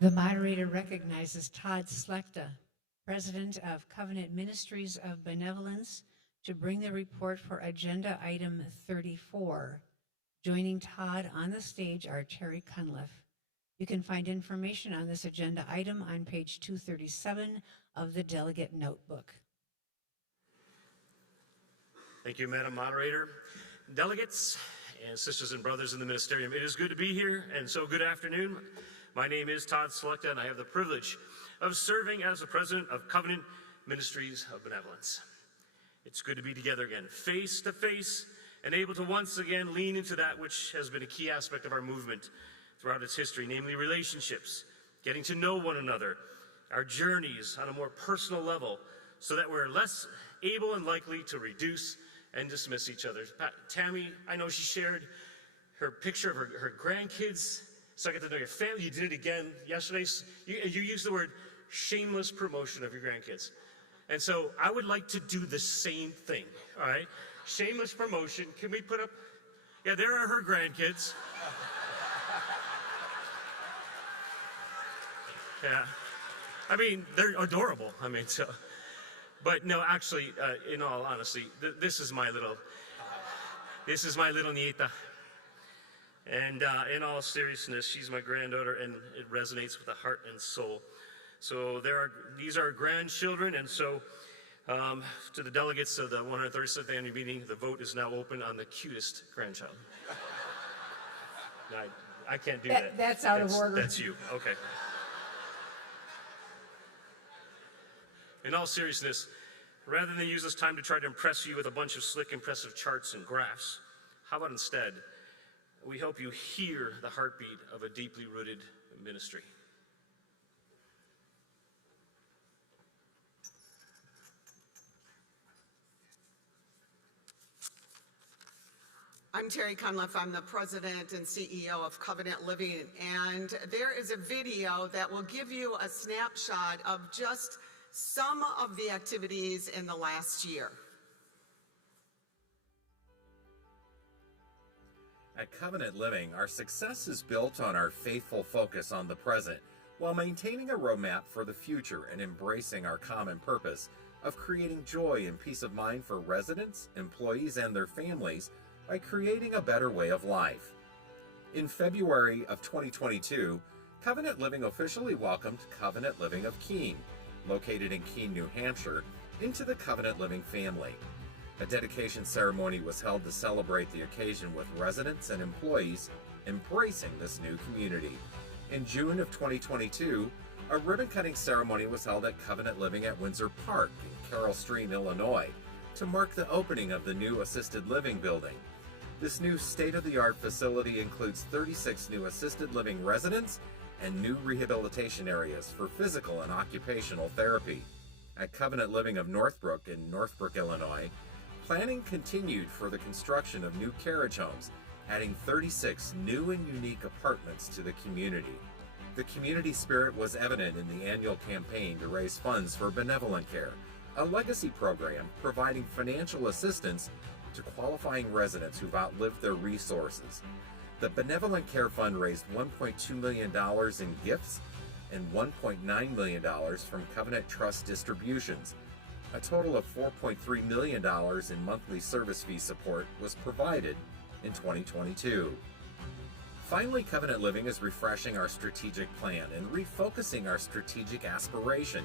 The moderator recognizes Todd Slechta, President of Covenant Ministries of Benevolence, to bring the report for agenda item 34. Joining Todd on the stage are Terry Cunliffe. You can find information on this agenda item on page 237 of the delegate notebook. Thank you, Madam Moderator. Delegates and sisters and brothers in the ministerium, it is good to be here, and so good afternoon. My name is Todd Slechta, and I have the privilege of serving as the president of Covenant Ministries of Benevolence. It's good to be together again, face to face, and able to once again lean into that which has been a key aspect of our movement throughout its history, namely relationships, getting to know one another, our journeys on a more personal level, so that we're less able and likely to reduce and dismiss each other. Tammy, I know she shared her picture of her grandkids, so I get to know your family. You did it again yesterday. You used the word shameless promotion of your grandkids. And so I would like to do the same thing, all right? Shameless promotion. Can we put up? Yeah, there are her grandkids. Yeah. I mean, they're adorable. I mean, so. But no, actually, in all honesty, this is my little nieta. And in all seriousness, she's my granddaughter, and it resonates with the heart and soul. So these are grandchildren, and so to the delegates of the 137th annual meeting, the vote is now open on the cutest grandchild. No, I can't do that. That's out of order. That's you. Okay. In all seriousness, rather than use this time to try to impress you with a bunch of slick, impressive charts and graphs, how about instead, we hope you hear the heartbeat of a deeply rooted ministry. I'm Terry Cunliffe. I'm the president and CEO of Covenant Living, and there is a video that will give you a snapshot of just some of the activities in the last year. At Covenant Living, our success is built on our faithful focus on the present while maintaining a roadmap for the future and embracing our common purpose of creating joy and peace of mind for residents, employees, and their families by creating a better way of life. In February of 2022, Covenant Living officially welcomed Covenant Living of Keene, located in Keene, New Hampshire, into the Covenant Living family. A dedication ceremony was held to celebrate the occasion with residents and employees embracing this new community. In June of 2022, a ribbon-cutting ceremony was held at Covenant Living at Windsor Park in Carroll Stream, Illinois, to mark the opening of the new assisted living building. This new state-of-the-art facility includes 36 new assisted living residents and new rehabilitation areas for physical and occupational therapy. At Covenant Living of Northbrook in Northbrook, Illinois, planning continued for the construction of new carriage homes, adding 36 new and unique apartments to the community. The community spirit was evident in the annual campaign to raise funds for Benevolent Care, a legacy program providing financial assistance to qualifying residents who've outlived their resources. The Benevolent Care Fund raised $1.2 million in gifts and $1.9 million from Covenant Trust distributions. A total of $4.3 million in monthly service fee support was provided in 2022. Finally, Covenant Living is refreshing our strategic plan and refocusing our strategic aspiration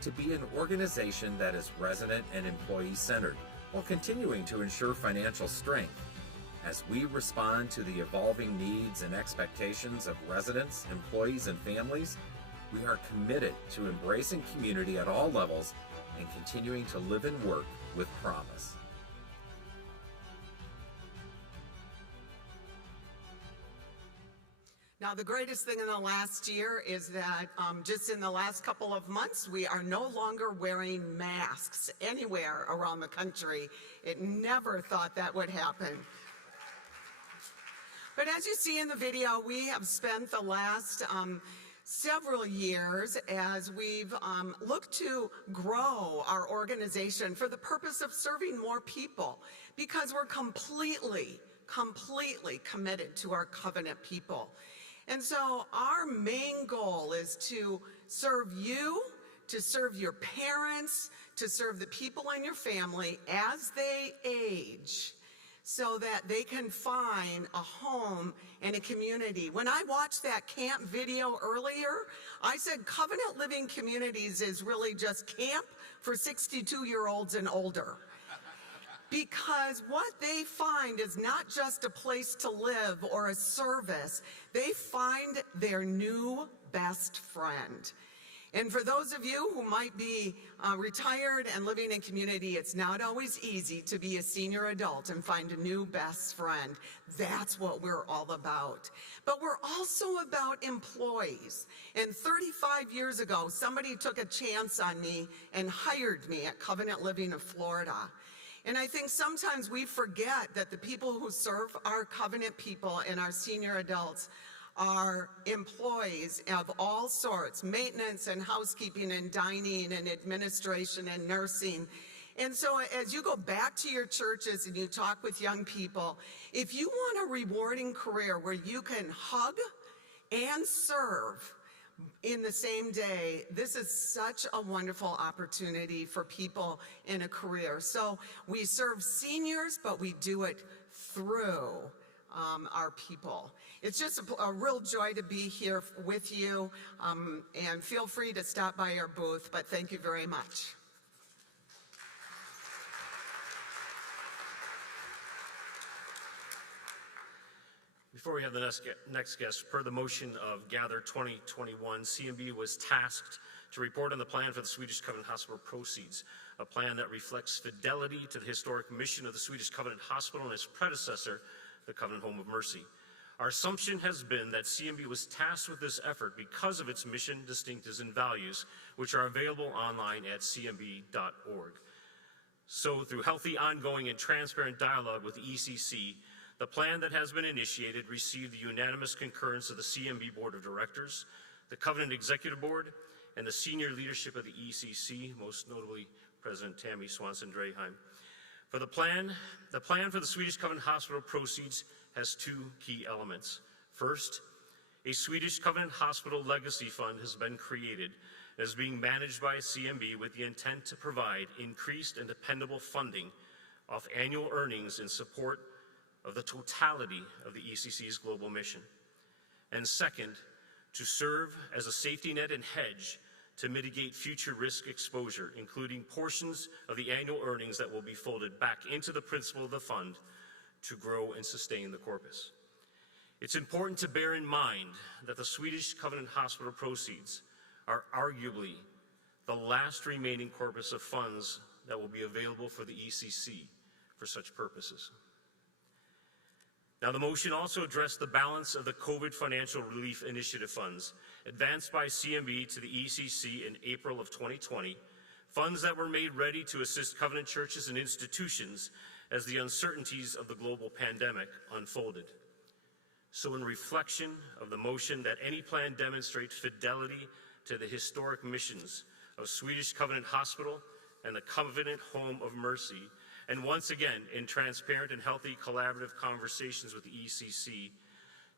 to be an organization that is resident and employee-centered, while continuing to ensure financial strength. As we respond to the evolving needs and expectations of residents, employees, and families, we are committed to embracing community at all levels and continuing to live and work with promise. Now, the greatest thing in the last year is that just in the last couple of months, we are no longer wearing masks anywhere around the country. It never thought that would happen. But as you see in the video, we have spent the last several years as we've looked to grow our organization for the purpose of serving more people, because we're completely committed to our covenant people. And so our main goal is to serve you, to serve your parents, to serve the people in your family as they age, so that they can find a home and a community. When I watched that camp video earlier, I said Covenant Living Communities is really just camp for 62-year-olds and older. Because what they find is not just a place to live or a service, they find their new best friend. And for those of you who might be retired and living in community, it's not always easy to be a senior adult and find a new best friend. That's what we're all about. But we're also about employees. And 35 years ago, somebody took a chance on me and hired me at Covenant Living of Florida. And I think sometimes we forget that the people who serve our covenant people and our senior adults are employees of all sorts, maintenance and housekeeping and dining and administration and nursing. And so as you go back to your churches and you talk with young people, if you want a rewarding career where you can hug and serve in the same day, this is such a wonderful opportunity for people in a career. So we serve seniors, but we do it through our people. It's just a real joy to be here with you, and feel free to stop by our booth, but thank you very much. Before we have the next guest, per the motion of Gather 2021, CMB was tasked to report on the plan for the Swedish Covenant Hospital proceeds, a plan that reflects fidelity to the historic mission of the Swedish Covenant Hospital and its predecessor, the Covenant Home of Mercy. Our assumption has been that CMB was tasked with this effort because of its mission, distinctives, and values, which are available online at cmb.org. So through healthy, ongoing, and transparent dialogue with the ECC, the plan that has been initiated received the unanimous concurrence of the CMB Board of Directors, the Covenant Executive Board, and the senior leadership of the ECC, most notably President Tammy Swanson-Draheim. For the plan for the Swedish Covenant Hospital proceeds has two key elements. First, a Swedish Covenant Hospital Legacy Fund has been created and is being managed by CMB with the intent to provide increased and dependable funding off annual earnings in support of the totality of the ECC's global mission. And second, to serve as a safety net and hedge to mitigate future risk exposure, including portions of the annual earnings that will be folded back into the principal of the fund to grow and sustain the corpus. It's important to bear in mind that the Swedish Covenant Hospital proceeds are arguably the last remaining corpus of funds that will be available for the ECC for such purposes. Now, the motion also addressed the balance of the COVID Financial Relief Initiative funds advanced by CMB to the ECC in April of 2020, funds that were made ready to assist covenant churches and institutions as the uncertainties of the global pandemic unfolded. So in reflection of the motion that any plan demonstrate fidelity to the historic missions of Swedish Covenant Hospital and the Covenant Home of Mercy, and once again, in transparent and healthy collaborative conversations with the ECC,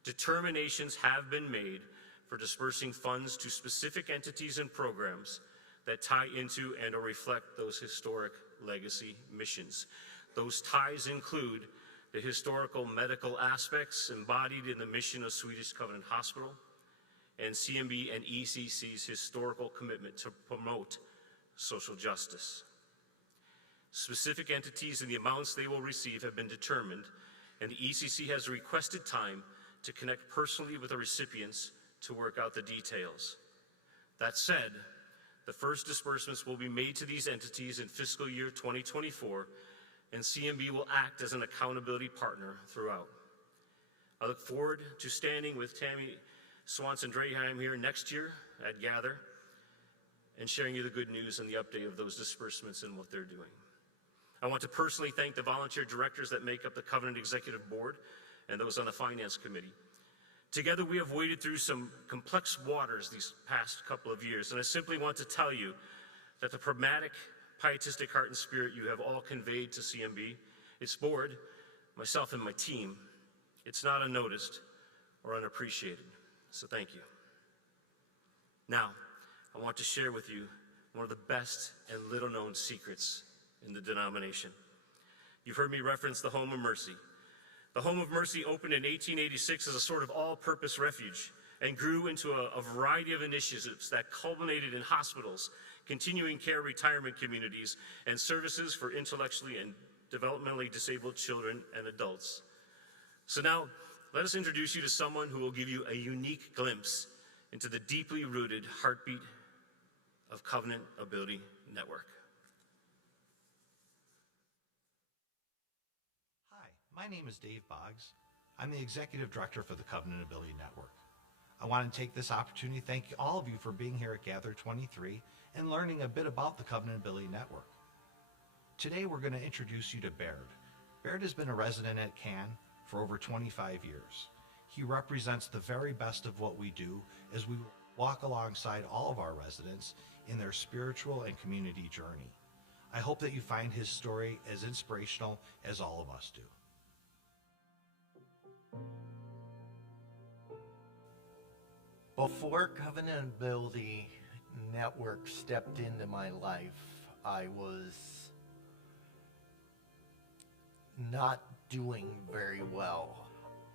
determinations have been made for dispersing funds to specific entities and programs that tie into and or reflect those historic legacy missions. Those ties include the historical medical aspects embodied in the mission of Swedish Covenant Hospital and CMB and ECC's historical commitment to promote social justice. Specific entities and the amounts they will receive have been determined, and the ECC has requested time to connect personally with the recipients to work out the details. That said, the first disbursements will be made to these entities in fiscal year 2024, and CMB will act as an accountability partner throughout. I look forward to standing with Tammy Swanson-Draheim here next year at Gather and sharing you the good news and the update of those disbursements and what they're doing. I want to personally thank the volunteer directors that make up the Covenant Executive Board and those on the Finance Committee. Together, we have waded through some complex waters these past couple of years, and I simply want to tell you that the pragmatic, pietistic heart and spirit you have all conveyed to CMB, its board, myself and my team, it's not unnoticed or unappreciated. So thank you. Now, I want to share with you one of the best and little-known secrets in the denomination. You've heard me reference the Home of Mercy. The Home of Mercy opened in 1886 as a sort of all-purpose refuge and grew into a variety of initiatives that culminated in hospitals, continuing care retirement communities, and services for intellectually and developmentally disabled children and adults. So now, let us introduce you to someone who will give you a unique glimpse into the deeply rooted heartbeat of Covenant Ability Network. Hi, my name is Dave Boggs. I'm the Executive Director for the Covenant Ability Network. I want to take this opportunity to thank all of you for being here at Gather 23 and learning a bit about the Covenant Ability Network. Today we're going to introduce you to Baird. Baird has been a resident at Cannes for over 25 years. He represents the very best of what we do as we walk alongside all of our residents in their spiritual and community journey. I hope that you find his story as inspirational as all of us do. Before Covenant Ability Network stepped into my life, I was not doing very well.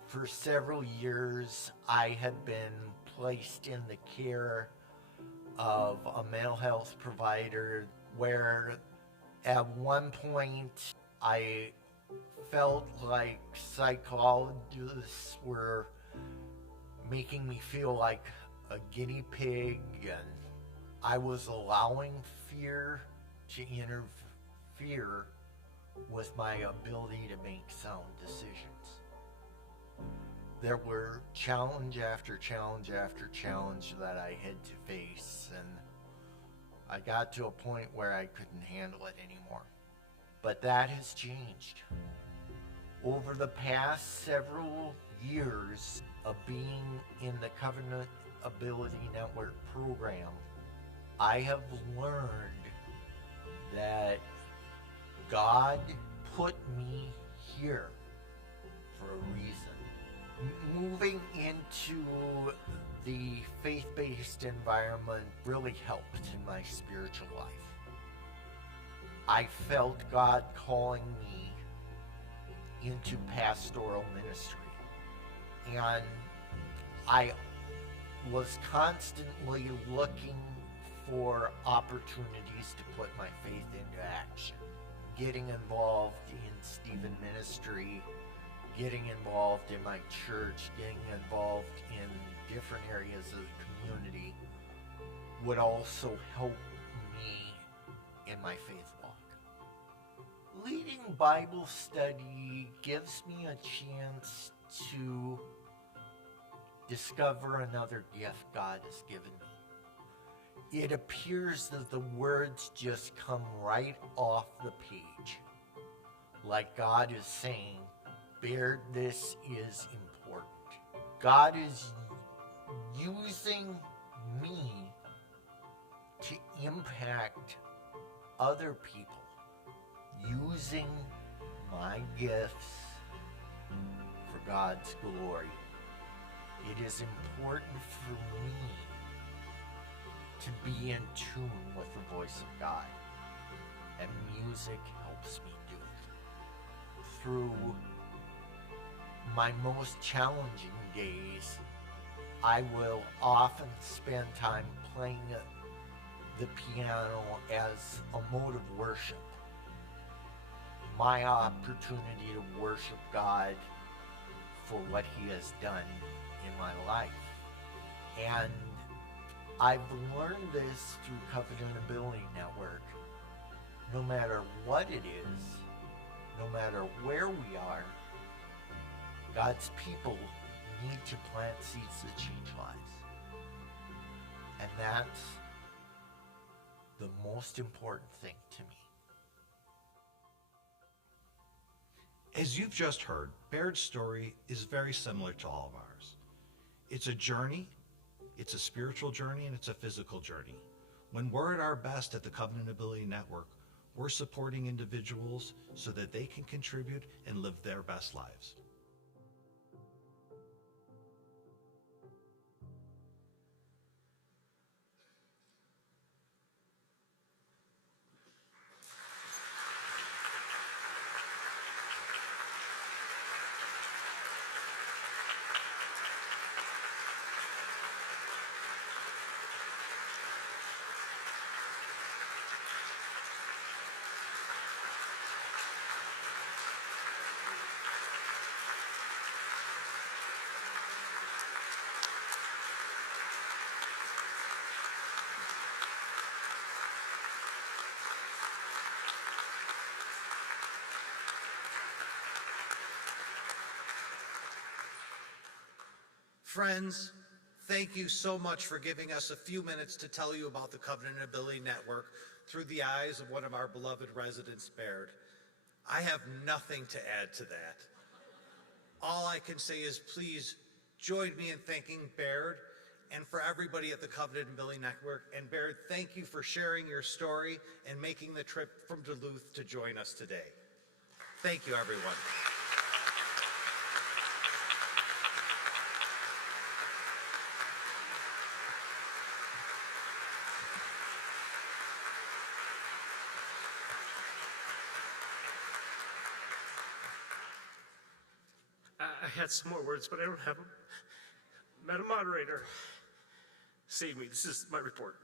For several years, I had been placed in the care of a mental health provider where at one point I felt like psychologists were making me feel like a guinea pig, and I was allowing fear to interfere with my ability to make sound decisions. There were challenge after challenge after challenge that I had to face, and I got to a point where I couldn't handle it anymore. But that has changed. Over the past several years of being in the Covenant Ability Network program, I have learned that God put me here for a reason. Moving into the faith-based environment really helped in my spiritual life. I felt God calling me into pastoral ministry, and I was constantly looking for opportunities to put my faith into action. Getting involved in Stephen ministry, getting involved in my church, getting involved in different areas of the community would also help me in my faith walk. Leading Bible study gives me a chance to discover another gift God has given me. It appears that the words just come right off the page. Like God is saying, Baird, this is important. God is using me to impact other people, using my gifts for God's glory. It is important for me to be in tune with the voice of God, and music helps me do it. Through my most challenging days, I will often spend time playing the piano as a mode of worship. My opportunity to worship God for what He has done in my life. And I've learned this through Covenant Ability Network. No matter what it is, no matter where we are, God's people need to plant seeds that change lives. And that's the most important thing to me. As you've just heard, Baird's story is very similar to all of ours. It's a journey, it's a spiritual journey, and it's a physical journey. When we're at our best at the Covenant Ability Network, we're supporting individuals so that they can contribute and live their best lives. Friends, thank you so much for giving us a few minutes to tell you about the Covenant Ability Network through the eyes of one of our beloved residents, Baird. I have nothing to add to that. All I can say is please join me in thanking Baird and for everybody at the Covenant Ability Network. And Baird, thank you for sharing your story and making the trip from Duluth to join us today. Thank you, everyone. I had some more words, but I don't have them. Madam Moderator, save me. This is my report.